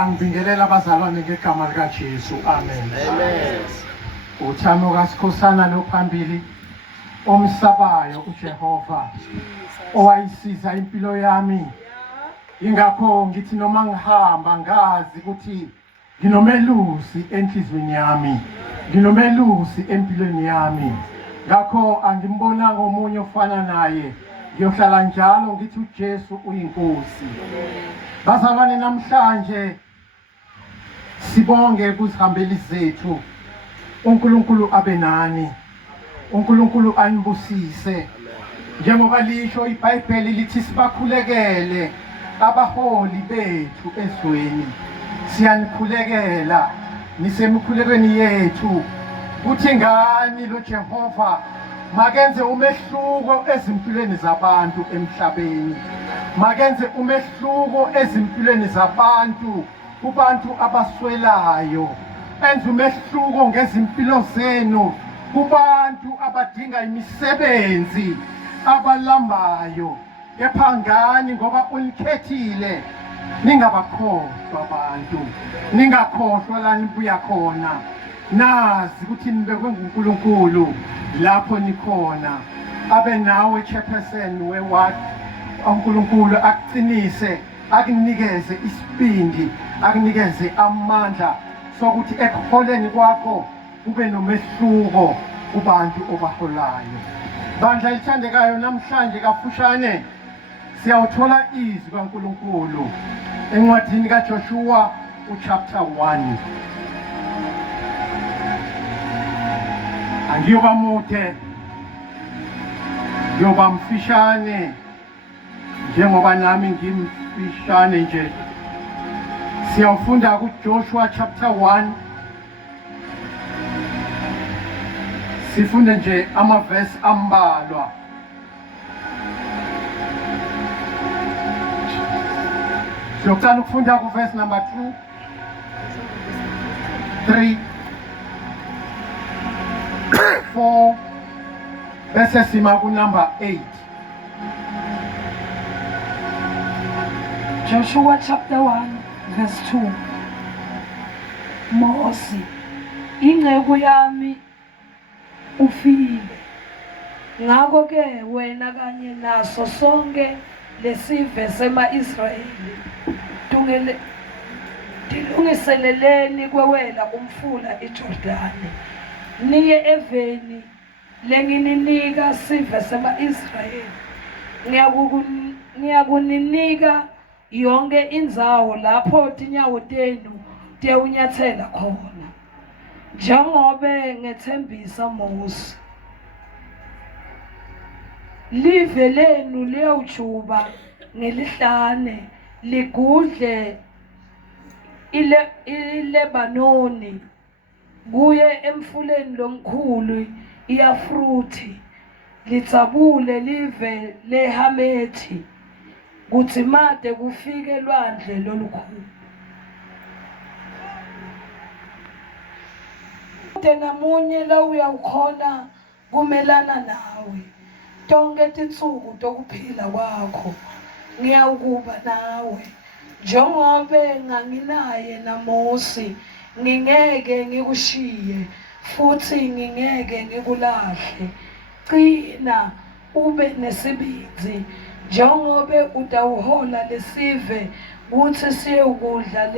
Angibingelela abazalwane ngegama likaJesu. Amen. Amen. Uthamo kaSikhosana lo phambili omsabayo uJehova owayisiza impilo yami. Ingakho ngithi noma ngihamba ngazi ukuthi nginomelusi enhlizweni yami, nginomelusi empilweni yami. Ngakho angimbona ngomunye ofana naye. Ngiyohlala njalo ngithi uJesu uyinkosi. Bazalwane, namhlanje sibonge kuzihambeli zethu. uNkulunkulu abe nani, uNkulunkulu anibusise. Njengoba lisho iBhayibheli lithi sibakhulekele abaholi bethu ezweni. Siyanikhulekela, nisemikhulekweni yethu. Kuthi ngani lo Jehova makenze umehluko ezimpilweni zabantu emhlabeni. Makenze umehluko ezimpilweni zabantu, kubantu abaswelayo. Enze umehluko ngezimpilo zenu kubantu abadinga imisebenzi, abalambayo. Kepha ngani ngoba unikhethile, ningabakhohlwa abantu, ningakhohlwa la nibuya khona. Nazi ukuthi nibekwe nguNkulunkulu lapho nikhona. Abe nawe chairperson weward, uNkulunkulu akuqinise, akunikeze isibindi, akunikeze amandla sokuthi ekuholeni kwakho kube nomehluko kubantu obaholayo. Bandla lithandekayo, namhlanje kafushane siyawuthola izwi kaNkulunkulu encwadini kaJoshua chapter 1. Angiyoba mude, ngiyoba mfishane njengoba nami ngimfishane nje. Siyafunda kuJoshua chapter 1. Sifunde nje amavesi ambalwa. Siyoqala ukufunda kuverse number 2, 3, 4 bese sima ku number 8. Joshua chapter 1 verse 2. Mose, inceku yami ufile. Ngakho ke wena kanye naso sonke lesive sema-Israyeli tilungiseleleni kwewela umfula iJordani, niye eveni lengininika sive sema-Israyeli. Ngiyakuninika yonke indzawo lapho tinyawo tenu tiyawunyathela khona, njengobe ngethembisa Mose. Live lenu liyawujuba ngelihlane ligudle iLebanoni kuye emfuleni lomkhulu iYafruthi, lidzabule live leHamethi kuthi made kufike lwandle lolukhulu. Namunye la uyawukhona kumelana nawe tonke tinsuku tokuphila kwakho. Ngiyawukuba nawe njengobe nganginaye naMose, ngingeke ngikushiye futhi ngingeke ngikulahle. Qina ube nesibindi njengobe utawuhola lesive kuthi siyekudla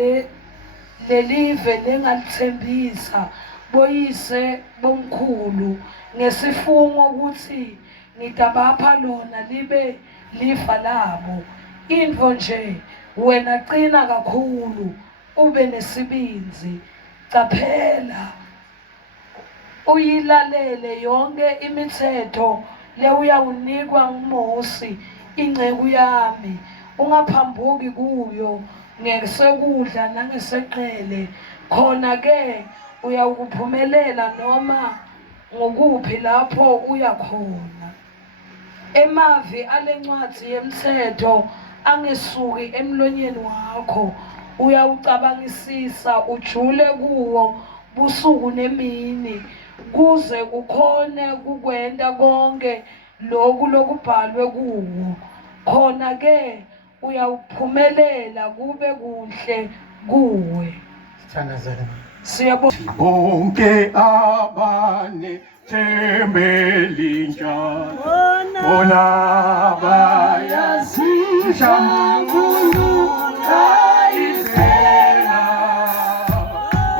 lelive lengalithembisa boyise bomkhulu ngesifungo ukuthi ngitabapha lona libe lifa labo. Intfo nje wena qina kakhulu ube nesibindi. Caphela uyilalele yonke imithetho lewuyawunikwa nguMose inceku yami, ungaphambuki kuyo ngesekudla nangeseqele. Khona ke uyawukuphumelela noma ngokuphi lapho uya khona. Emavi alencwadzi yemthetho angesuki emlonyeni wakho, uyawucabangisisa ujule kuwo busuku nemini, kuze ukhone kukwenta konke loku lokubhalwe kuwo. Khona ke uyawuphumelela kube kuhle kuwe. Sithandazele. Siyabonga. Bonke abane thembeli njalo bona bayasijabulula izela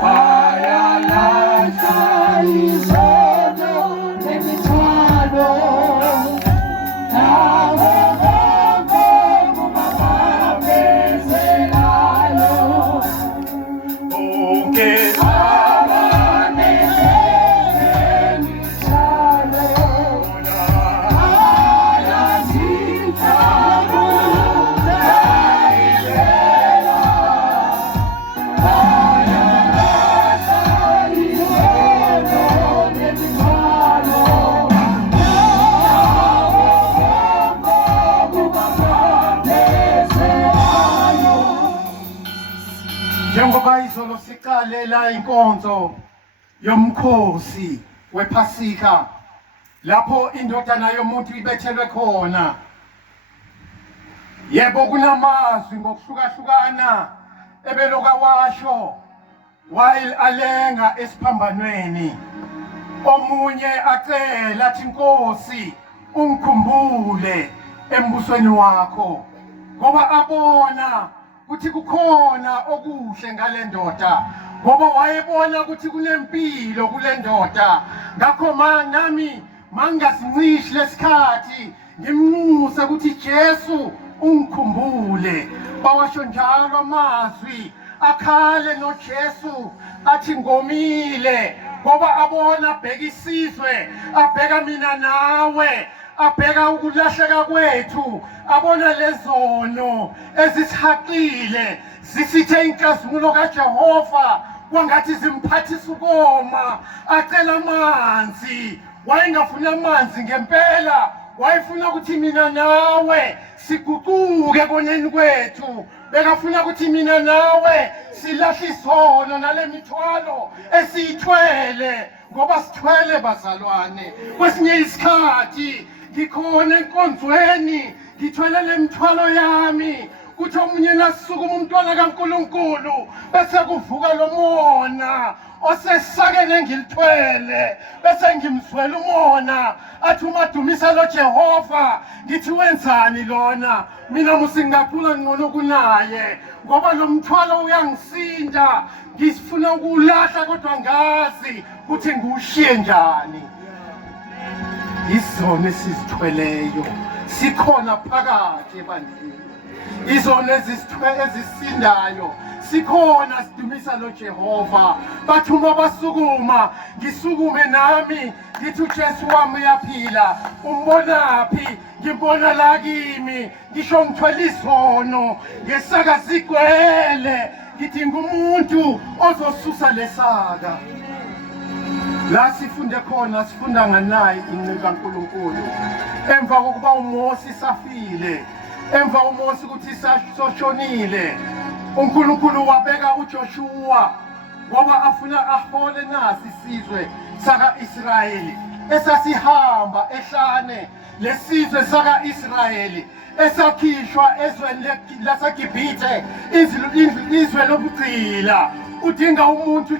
bayalahla izono nemithwalo nabo bonke kubabambezelayo bonke njengoba izolo siqalela inkonzo yomkhosi wePhasika lapho indodana yomuntu ibethelwe khona, yebo kunamazwi ngokuhlukahlukana ebeloka washo while alenga esiphambanweni. Omunye acela athi Nkosi ungikhumbule embusweni wakho, ngoba abona ukuthi kukhona okuhle ngale ndoda, ngoba wayebona ukuthi kunempilo kule ndoda. Ngakho nami mangasincishi lesikhathi ngimnxuse ukuthi Jesu ungikhumbule. Bawasho njalo amazwi akhale noJesu athi ngomile, ngoba abona abheka isizwe, abheka mina nawe, abheka ukulahleka kwethu, abona lezono ezisihaqile zisithe inkazimulo kaJehova kwangathi zimphathisa ukoma. Acela amanzi, wayengafuna amanzi ngempela, wayefuna ukuthi mina nawe siguquke koneni kwethu, bekafuna ukuthi mina nawe silahle isono nale mithwalo esiyithwele, ngoba sithwele bazalwane. Kwesinye isikhathi ngikhona enkonzweni ngithwele le mithwalo yami, kuthi omunye nasukuma umntwana kaNkulunkulu bese kuvuka lo mona osesakene ngilithwele, bese ngimzwela umona athi umadumisa lo Jehova. Ngithi wenzani lona? Mina musingaqula ngcono kunaye, ngoba lo mthwalo uyangisinda. Ngifuna ukulahla kodwa ngazi ukuthi ngiwushiye njani. Izona esizithweleyo sikhona phakathi ebandleni, izona ezisindayo sikhona, sidumisa lo Jehova. Bathi uma basukuma ngisukume nami ngithi uJesu wami uyaphila. Umbonaphi? Ngibona la kimi, ngisho ngithwele izono ngesaka zigcwele, ngithi ngumuntu ozosusa lesaka. La sifunde khona, sifunda nganayi inciko kaNkulunkulu. Emva kokuba uMosi safile, emva uMosi ukuthi soshonile, uNkulunkulu wabeka uJoshua ngoba afuna ahole nasi isizwe saka-Israyeli esasihamba ehlane, lesizwe saka-Israyeli esakhishwa ezweni laseGibhithe, izwe lobugcila. Udinga umuntu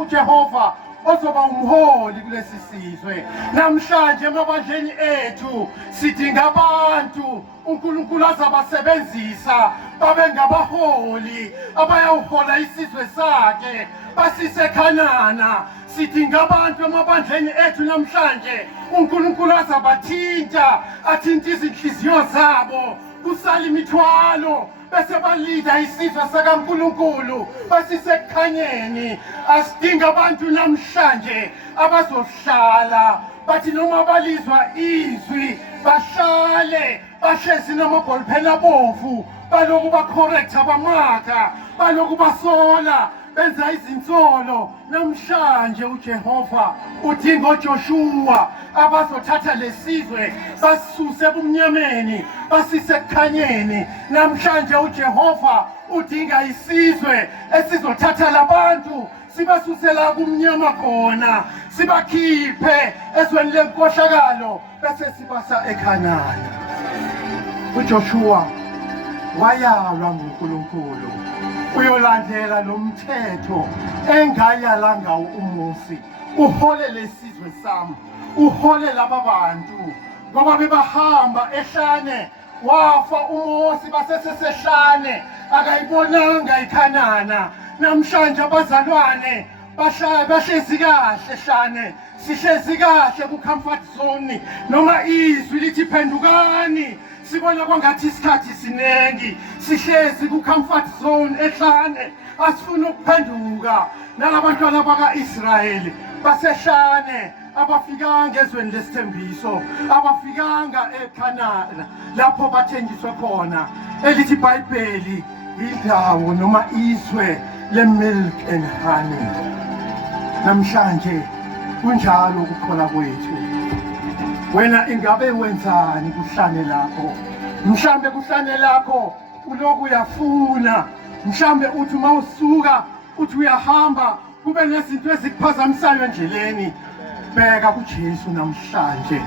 uJehova ozoba umholi kulesi sizwe. Namhlanje emabandleni ethu sidinga abantu uNkulunkulu azabasebenzisa babe ngabaholi abayawuhola isizwe sakhe basise eKhanana. Sidinga abantu emabandleni ethu namhlanje uNkulunkulu azabathinta, athinta izinhliziyo zabo, kusala imithwalo, bese balida isizwe sakaNkulunkulu basise ekukhanyeni. Asidinga abantu namhlanje abazohlala bathi noma balizwa izwi bahlale bahlezi namabholpheni abovu, baloku bacorrecta bamaka, baloku basola benza izinsolo. Namhlanje uJehova udinga uJoshua abazothatha lesizwe basuse ebumnyameni basise ekukhanyeni. Namhlanje uJehova udinga isizwe esizothatha labantu sibasusela kumnyama khona, sibakhiphe ezweni lenkohlakalo bese sibasa eKhanani. uJoshua wayalwa nguNkulunkulu uyolandela lo mthetho engayala ngawo uMose, uholele isizwe sami, uhole laba bantu ngoba bebahamba ehlane, wafa uMose basesehlane, akayibonanga iKhanana. Namhlanje abazalwane bahlezi kahle hlane, sihlezi kahle ku-comfort zone, noma izwi lithi phendukani sibona kwangathi isikhathi sinengi, sihlezi ku-comfort zone ehlane, asifuna ukuphenduka. Nalabantwana baka-Israyeli basehlane, abafikanga ezweni lesithembiso, abafikanga eKhanana lapho bathenjiswe khona, elithi iBhayibheli indawo noma izwe le-milk and honey. Namhlanje kunjalo ukukholwa kwethu. Wena ingabe wenzani kuhlane lakho? Mhlambe kuhlane lakho uloku uyafuna, mhlambe uthi uma usuka uthi uyahamba kube nezinto ezikuphazamisayo endleleni. Bheka kuJesu namhlanje,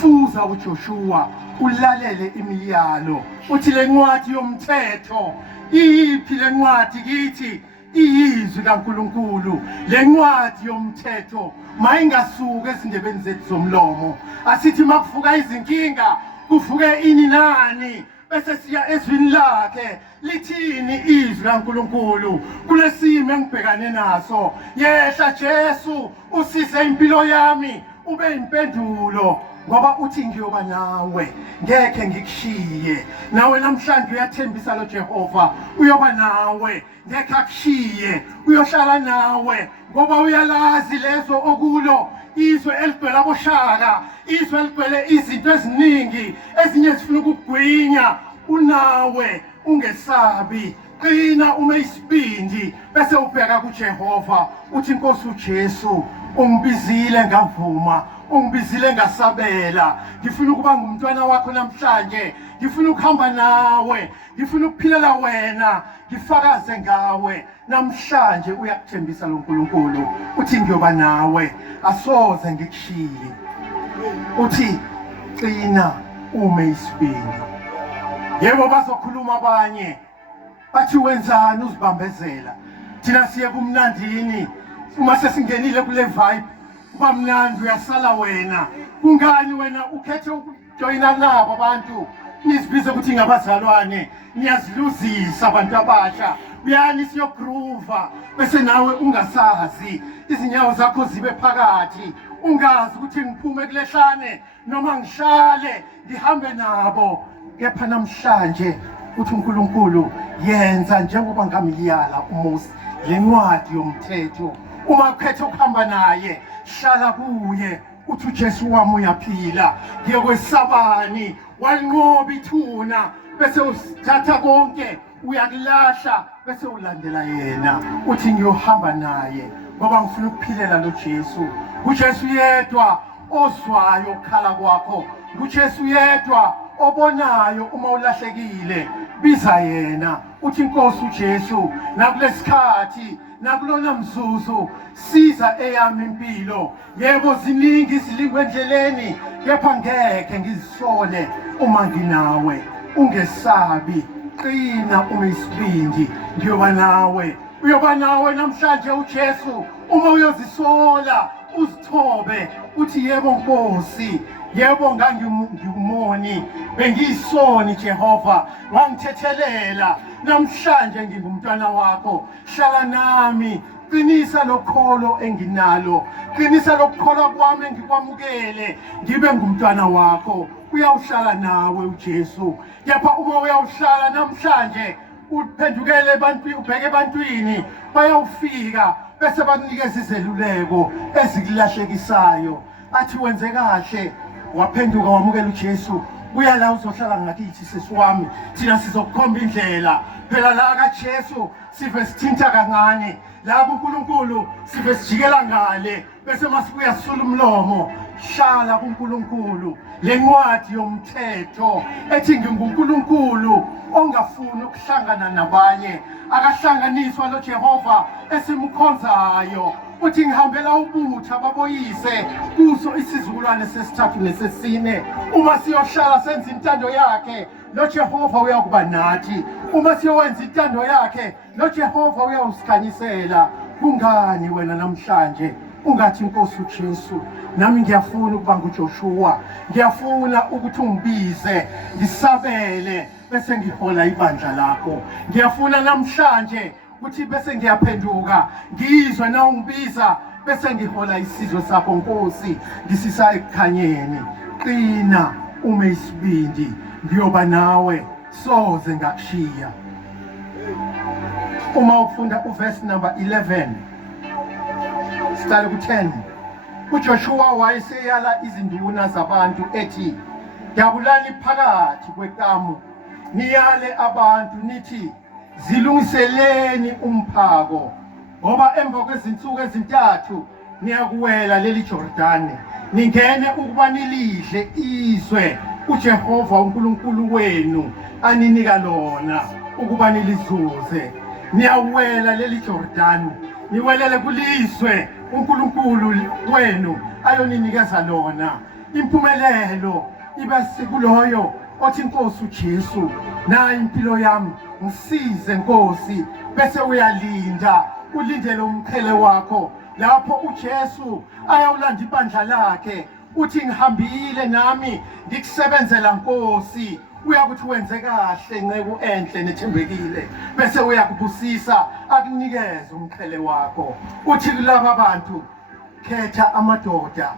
fuza uJoshua, ulalele imiyalo. Uthi le ncwadi yomthetho iyiphi le ncwadi kithi? Iyizwi kaNkulunkulu. Le ncwadi yomthetho mayingasuka ezindebeni zethu zomlomo. Asithi makuvuka izinkinga kuvuke ini nani, bese siya ezwini lakhe lithini izwi kaNkulunkulu kulesimo engibhekane naso. Yehla Jesu, usize impilo yami, ube impendulo, ngoba uthi ngiyoba nawe, ngeke ngikushiye. Nawe namhlanje uyathembisa lo Jehova, uyoba nawe, ngeke akushiye, uyohlala nawe, ngoba uyalazi lezo okulo izwe eligcwele aboshaka, izwe eligcwele izinto eziningi, ezinye zifuna ukugwinya. Unawe, ungesabi, qina ume isibindi, bese ubheka kuJehova uthi Nkosi uJesu, ungibizile ngavuma, ungibizile ngasabela, ngifuna ukuba ngumntwana wakho namhlanje, ngifuna ukuhamba nawe, ngifuna ukuphilela wena, ngifakaze ngawe. Namhlanje uyakuthembisa lo Nkulunkulu, uthi ngiyoba nawe, asoze ngikushiye. Uthi qina ume isibindi. Yebo bazokhuluma abanye bathi wenzani uzibambezela, thina siye kumnandini, uma sesingenile kule vibe kuba mnandi, uyasala wena. Kungani wena ukhethe ukujoyina nabo abantu nizibize ukuthi ngabazalwane, niyaziluzisa abantu abasha, uyani siyogroova bese nawe ungasazi, izinyawo zakho zibe phakathi, ungazi ukuthi ngiphume kulehlane noma ngihlale ngihambe nabo. Kepha namhlanje uthi uNkulunkulu, yenza njengoba ngamyala uMose le ncwadi yomthetho. Uma ukhethe ukuhamba naye, hlala kuye. Uthi uJesu wami uyaphila, ngiyokwesabani, walinqoba ithuna, bese uthatha konke uyakulahla, bese ulandela yena. Uthi ngiyohamba naye ngoba ngifuna ukuphilela lo Jesu. uJesu yedwa ozwayo ukukhala kwakho, uJesu yedwa obonayo uma ulahlekile. Biza yena, uthi Nkosi uJesu, nakulesikhathi nakulona mzuzu siza eyami impilo. Yebo ziningi izilingwe endleleni, kepha ngeke ngizisole uma nginawe. Ungesabi, qina ume isibindi, ngiyoba nawe. Uyoba nawe namhlanje uJesu. Uma uyozisola uzithobe, uthi yebo Nkosi, yebo ngangimoni, bengiyisoni Jehova, wangithethelela. Namhlanje ngingumntwana wakho, hlala nami, qinisa lokholo enginalo, qinisa lokukholwa kwami engikwamukele, ngibe ngumntwana wakho. Uyawuhlala nawe uJesu. Kepha uma uyawuhlala namhlanje, uphendukele ebantwini, ubheke ebantwini, bayawufika bese bakunikeza izeluleko ezikulahlekisayo. Athi wenze kahle, waphenduka wamukela uJesu, buya la uzohlala ngakithi sisi wami, thina sizokukhomba indlela. Phela la kaJesu sive sithinta kancane, la kuNkulunkulu sive sijikela ngale, bese masibuya sisula umlomo. Hlala kuNkulunkulu. Le ncwadi yomthetho ethi nginguNkulunkulu ongafuni ukuhlangana nabanye, akahlanganiswa lo Jehova esimkhonzayo. uthi ngihambela ubutha ababoyise kuso isizukulwane sesithathu nesesine. Uma siyohlala senza intando yakhe, lo Jehova uyakuba nathi. Uma siyowenza intando yakhe, lo Jehova uyawusikhanyisela. Kungani wena namhlanje ungathi Nkosi uJesu, nami ngiyafuna ukuba nguJoshua, ngiyafuna ukuthi ungibize ngisabele bese ngihola ibandla lakho. Ngiyafuna namhlanje ukuthi bese ngiyaphenduka ngizwe na ungibiza bese ngihola isizwe sakho Nkosi, ngisisa ekukhanyeni. Qina ume isibindi, ngiyoba nawe soze ngakushiya. Uma ufunda uverse number 11 siqale ku10, uJoshua wayeseyala izinduna zabantu ethi, dabulani phakathi kwekamu niyale abantu nithi, zilungiseleni umphako, ngoba emva kwezinsuku ezintathu niyakuwela leli Jordani, ningene ukuba nilidle izwe uJehova uNkulunkulu wenu aninika lona ukuba nilizuze. Niyawela leli Jordani, niwelele kulizwe uNkulunkulu wenu ayoninikeza lona. Impumelelo iba sekuloyo othi Nkosi uJesu, na impilo yami ngisize Nkosi, bese uyalinda ulindele umqhele wakho lapho uJesu ayawulanda ibandla lakhe. Uthi ngihambile nami ngikusebenzela Nkosi, uyakuthi wenze kahle nceku enhle nethembekile, bese uyakubusisa akunikeze umqhele wakho. Uthi kulaba bantu, khetha amadoda,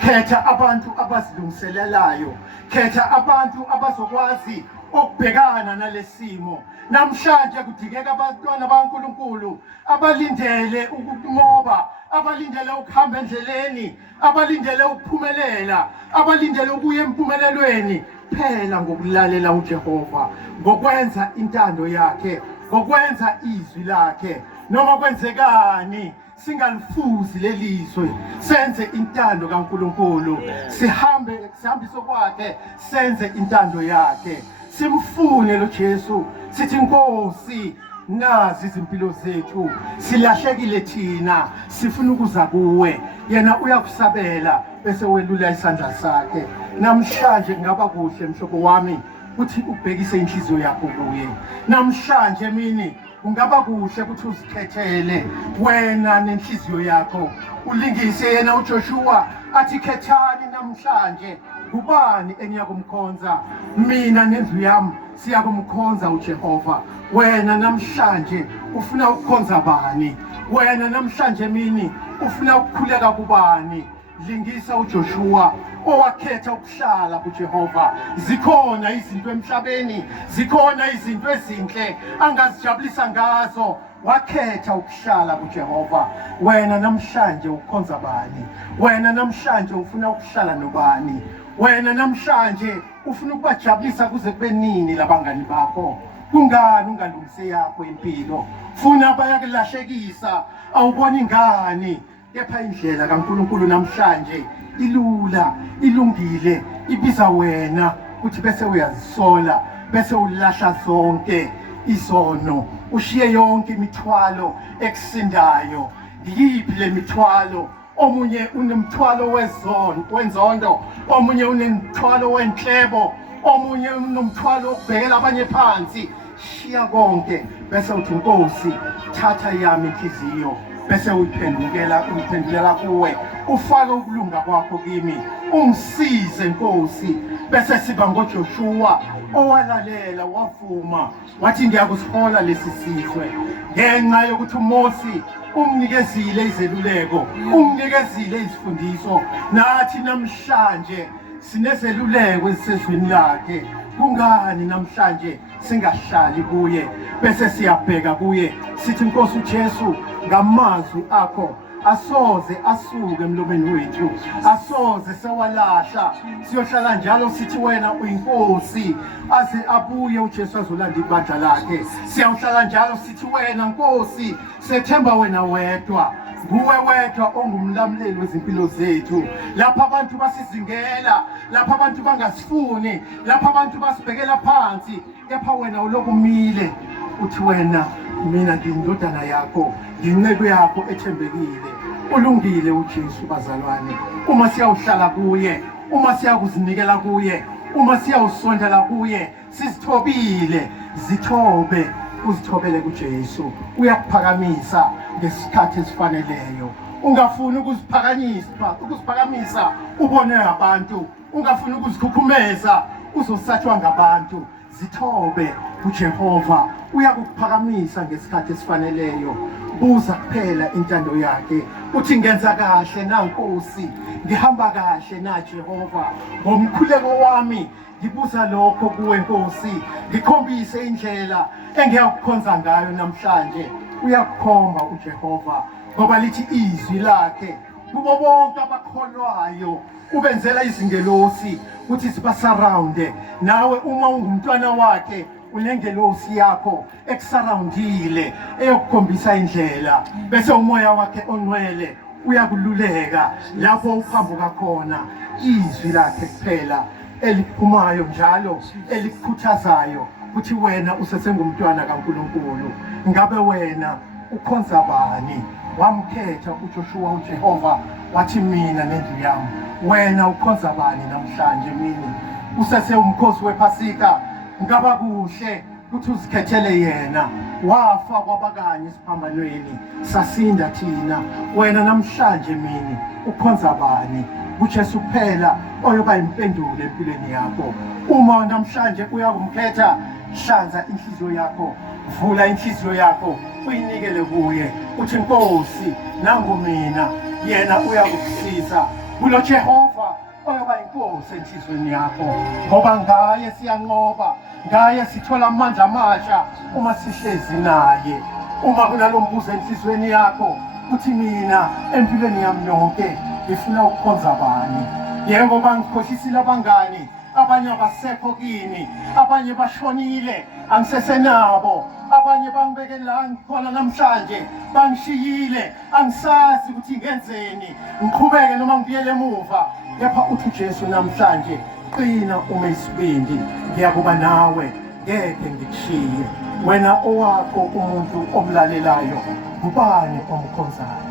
khetha abantu abazilungiselelayo, khetha abantu abazokwazi ukubhekana nalesimo. Namhlanje kudingeka abantwana baNkulunkulu abalindele ukunqoba, abalindele ukuhamba endleleni, abalindele ukuphumelela, abalindele ukuya empumelelweni phela ngokulalela uJehova, ngokwenza intando yakhe, ngokwenza izwi lakhe. Noma kwenzekani singalifuzi lelizwe, senze intando kaNkulunkulu, sihambise kwakhe, senze intando yakhe. Simfune lo Jesu, sithi Nkosi, nazi izimpilo zethu, silahlekile thina, sifuna ukuza kuwe. Yena uyakusabela bese welula isandla sakhe. Namhlanje ngaba kuhle mhlobo wami uthi ubhekise inhliziyo yakho kuye. Namhlanje mini ungaba kuhle ukuthi uzikhethele wena nenhliziyo yakho, ulingise yena uJoshua athi khethani namhlanje, ubani eniyakumkhonza. Mina nendlu yami siyakumkhonza uJehova. Wena namhlanje ufuna ukukhonza bani? Wena namhlanje mini ufuna ukukhuleka kubani? Lingisa uJoshua owakhetha ukuhlala kuJehova. Zikhona izinto emhlabeni, zikhona izinto ezinhle angazijabulisa ngazo, wakhetha ukuhlala kuJehova. Wena namhlanje ukhonza bani? Wena namhlanje ufuna ukuhlala nobani? Wena namhlanje ufuna ukubajabulisa kuze kube nini labangani bakho? Kungani ungalungise yakho impilo? Funa bayakulahlekisa, awuboni ngani? Kepha indlela kaNkulunkulu namhlanje ilula, ilungile, ibiza wena uthi bese uyazisola, bese ulahla zonke izono, ushiye yonke imithwalo ekusindayo. Yiphi le mithwalo? Omunye unemthwalo wenzondo, omunye unemthwalo wenhlebo, omunye unomthwalo wokubhekela abanye phansi. Shiya konke bese uthi Nkosi, thatha yami inhliziyo, bese uyiphendulela kuwe, ufake ukulunga kwakho kimi, ungisize Nkosi. Bese siba ngoJoshua owalalela, wavuma, wathi ngiyakusihola lesi sizwe ngenxa yokuthi uMosi umnikezile izeluleko, umnikezile izifundiso. Nathi namhlanje sinezeluleko ezisezweni lakhe. Kungani namhlanje singahlali kuye bese siyabheka kuye sithi Nkosi uJesu, ngamazwi akho asoze asuke emlomeni wethu, asoze sewalahla, siyohlala njalo sithi wena uyinkosi, aze abuye uJesu azolanda ibandla lakhe. Siyawuhlala njalo sithi wena Nkosi, sethemba wena wedwa, nguwe wedwa ongumlamleli wezimpilo zethu. Lapha abantu basizingela, lapha abantu bangasifuni, lapha abantu basibhekela phansi, kepha wena uloku umile uthi wena mina ngiyindodana yakho, nginceku yakho ethembekile. Ulungile uJesu bazalwane, uma siyawuhlala kuye, uma siyakuzinikela kuye, uma siyawusondela kuye, sizithobile. Zithobe, uzithobele kuJesu, uyakuphakamisa ngesikhathi esifaneleyo. Ungafuni ukuziphakamisa ubonwe abantu, ungafuni ukuzikhukhumeza uzosatshwa ngabantu. Zithobe kuJehova, uyakuphakamisa ngesikhathi esifaneleyo. Buza kuphela intando yakhe, uthi ngenza kahle na Nkosi, ngihamba kahle na Jehova. Ngomkhuleko wami ngibuza lokho kuwe Nkosi, ngikhombise indlela engiyakukhonza ngayo namhlanje. Uyakukhomba uJehova, ngoba lithi izwi lakhe kubo bonke abakholwayo ubenzela izingelosi ukuthi zibasurrounde. Nawe uma ungumntwana wakhe, unengelosi yakho ekusurroundile eyokukhombisa indlela, bese umoya wakhe ongcwele uyakululeka lapho uphambuka khona. Izwi lakhe kuphela eliphumayo njalo, elikukhuthazayo ukuthi wena usesengumntwana kaNkulunkulu. Ngabe wena ukhonza bani? Wamkhetha uJoshua uJehova, wathi mina nendlu yami. Wena ukhonza bani namhlanje? Mina usese umkhosi wePhasika, ngaba kuhle ukuthi uzikhethele yena. Wafa kwabakanye esiphambanweni, sasinda thina. Wena namhlanje mina ukhonza bani? uJesu kuphela oyoba impendulo empilweni yakho. Uma namhlanje uyakumkhetha, hlanza inhliziyo yakho, vula inhliziyo yakho, uyinikele kuye. Uthi Nkosi, nangu mina, yena uyakusiza. Kulo Jehova oyoba inkosi enhliziyweni yakho, ngoba ngaye siyanqoba, ngaye sithola amandla amasha uma sihlezi naye. Uma kunalombuzo enhliziyweni yakho, uthi mina empilweni yami yonke ngifuna ukukhonza bani? Yebo, bangikhohlisile abangani, abanye abasekho kini, abanye bashonile angisesenabo, abanye bangibeke la ngikhona namhlanje bangishiyile, angisazi ukuthi ngenzeni, ngiqhubeke noma ngibuyele emuva. Kepha uthi uJesu namhlanje, qina ume isibindi, ngiyakuba nawe, ngeke ngikushiye. Wena owakho umuntu omlalelayo, ubani omkhonzayo?